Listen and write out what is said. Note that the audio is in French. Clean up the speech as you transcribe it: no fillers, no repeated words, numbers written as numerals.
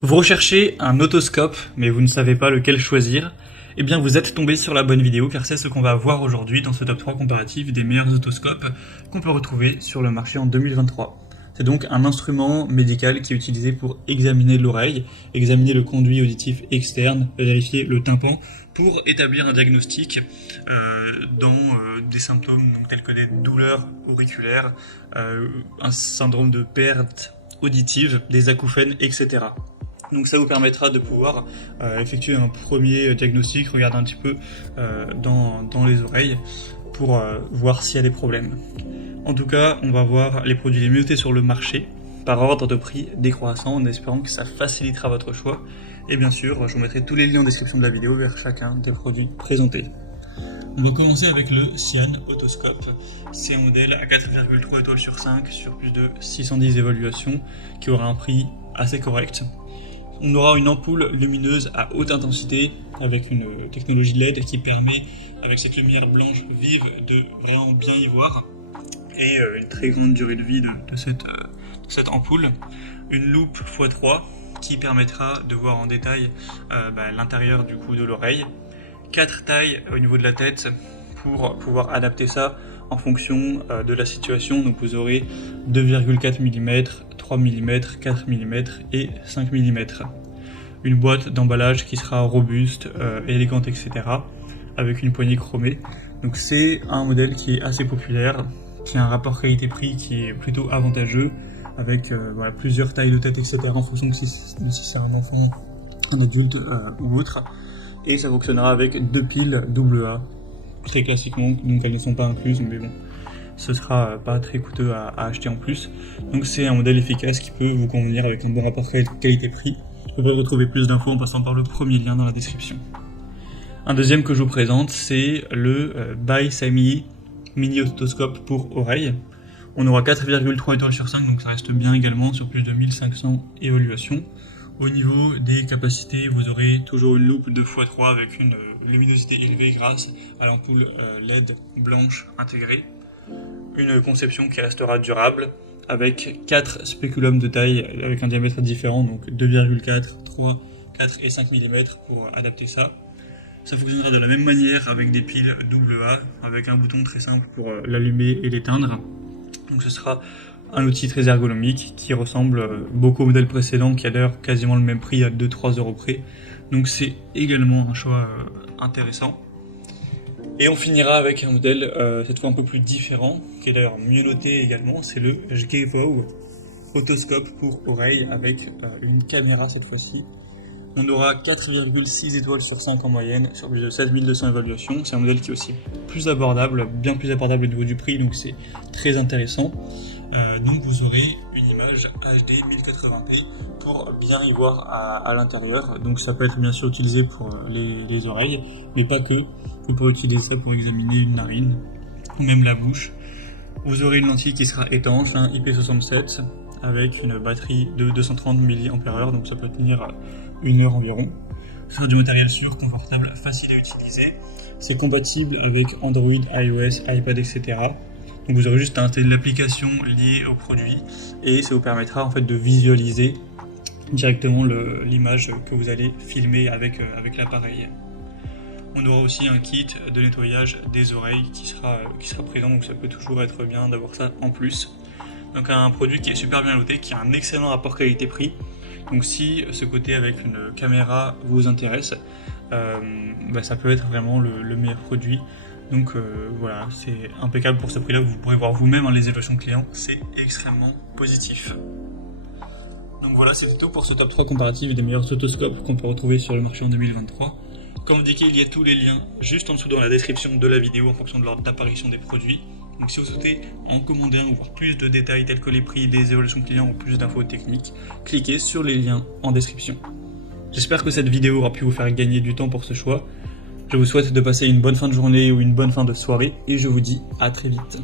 Vous recherchez un otoscope, mais vous ne savez pas lequel choisir? Eh bien, vous êtes tombé sur la bonne vidéo, car c'est ce qu'on va voir aujourd'hui dans ce top 3 comparatif des meilleurs otoscopes qu'on peut retrouver sur le marché en 2023. C'est donc un instrument médical qui est utilisé pour examiner l'oreille, examiner le conduit auditif externe, vérifier le tympan, pour établir un diagnostic dans des symptômes tels que des douleurs auriculaires, un syndrome de perte auditive, des acouphènes, etc. Donc ça vous permettra de pouvoir effectuer un premier diagnostic, regarder un petit peu dans les oreilles pour voir s'il y a des problèmes. En tout cas, on va voir les produits les mieux notés sur le marché par ordre de prix décroissant en espérant que ça facilitera votre choix. Et bien sûr, je vous mettrai tous les liens en description de la vidéo vers chacun des produits présentés. On va commencer avec le Cyan Otoscope. C'est un modèle à 4,3 étoiles sur 5 sur plus de 610 évaluations qui aura un prix assez correct. On aura une ampoule lumineuse à haute intensité avec une technologie LED qui permet, avec cette lumière blanche vive, de vraiment bien y voir, et une très grande durée de vie de cette ampoule. Une loupe x3 qui permettra de voir en détail l'intérieur du coup de l'oreille. 4 tailles au niveau de la tête pour pouvoir adapter ça en fonction de la situation. Donc vous aurez 2,4 mm, 3 mm, 4 mm et 5 mm. Une boîte d'emballage qui sera robuste, élégante, etc. avec une poignée chromée. Donc c'est un modèle qui est assez populaire, qui a un rapport qualité-prix qui est plutôt avantageux, avec plusieurs tailles de tête, etc. en fonction de si c'est un enfant, un adulte ou autre. Et ça fonctionnera avec 2 piles AA, très classiquement, donc elles ne sont pas incluses, mais bon, ce sera pas très coûteux à acheter en plus. Donc c'est un modèle efficace qui peut vous convenir avec un bon rapport qualité-prix. Vous pouvez retrouver plus d'infos en passant par le premier lien dans la description. Un deuxième que je vous présente, c'est le BySami Mini Otoscope pour oreille. On aura 4,3 étoiles sur 5, donc ça reste bien également sur plus de 1500 évaluations. Au niveau des capacités, vous aurez toujours une loupe 2x3 avec une luminosité élevée grâce à l'ampoule LED blanche intégrée. Une conception qui restera durable avec 4 spéculums de taille avec un diamètre différent, donc 2,4, 3, 4 et 5 mm pour adapter ça. Ça fonctionnera de la même manière avec des piles AA, avec un bouton très simple pour l'allumer et l'éteindre. Donc ce sera un outil très ergonomique qui ressemble beaucoup au modèle précédent qui a d'ailleurs quasiment le même prix à 2-3 euros près. Donc c'est également un choix intéressant. Et on finira avec un modèle cette fois un peu plus différent, qui est d'ailleurs mieux noté également, c'est le Jgevo Otoscope pour oreille avec une caméra cette fois-ci. On aura 4,6 étoiles sur 5 en moyenne sur plus de 7200 évaluations. C'est un modèle qui est aussi plus abordable, bien plus abordable au niveau du prix, donc c'est très intéressant. Donc vous aurez une image HD 1080p pour bien y voir à l'intérieur. Donc ça peut être bien sûr utilisé pour les oreilles, mais pas que. Vous pourrez utiliser ça pour examiner une narine ou même la bouche. Vous aurez une lentille qui sera étanche, IP67, avec une batterie de 230 mAh, donc ça peut tenir 1 heure environ. Faire du matériel sûr, confortable, facile à utiliser. C'est compatible avec Android, iOS, iPad, etc. Donc vous aurez juste à installer l'application liée au produit et ça vous permettra en fait de visualiser directement l'image que vous allez filmer avec l'appareil. On aura aussi un kit de nettoyage des oreilles qui sera présent, donc ça peut toujours être bien d'avoir ça en plus. Donc un produit qui est super bien noté, qui a un excellent rapport qualité-prix. Donc si ce côté avec une caméra vous intéresse, ça peut être vraiment le meilleur produit. Donc voilà, c'est impeccable pour ce prix-là. Vous pourrez voir vous-même les évaluations clients, c'est extrêmement positif. Donc voilà, c'était tout pour ce top 3 comparatif des meilleurs otoscopes qu'on peut retrouver sur le marché en 2023. Comme indiqué, il y a tous les liens juste en dessous dans la description de la vidéo en fonction de l'ordre d'apparition des produits. Donc si vous souhaitez en commander un ou voir plus de détails tels que les prix, les évaluations clients ou plus d'infos techniques, cliquez sur les liens en description. J'espère que cette vidéo aura pu vous faire gagner du temps pour ce choix. Je vous souhaite de passer une bonne fin de journée ou une bonne fin de soirée et je vous dis à très vite.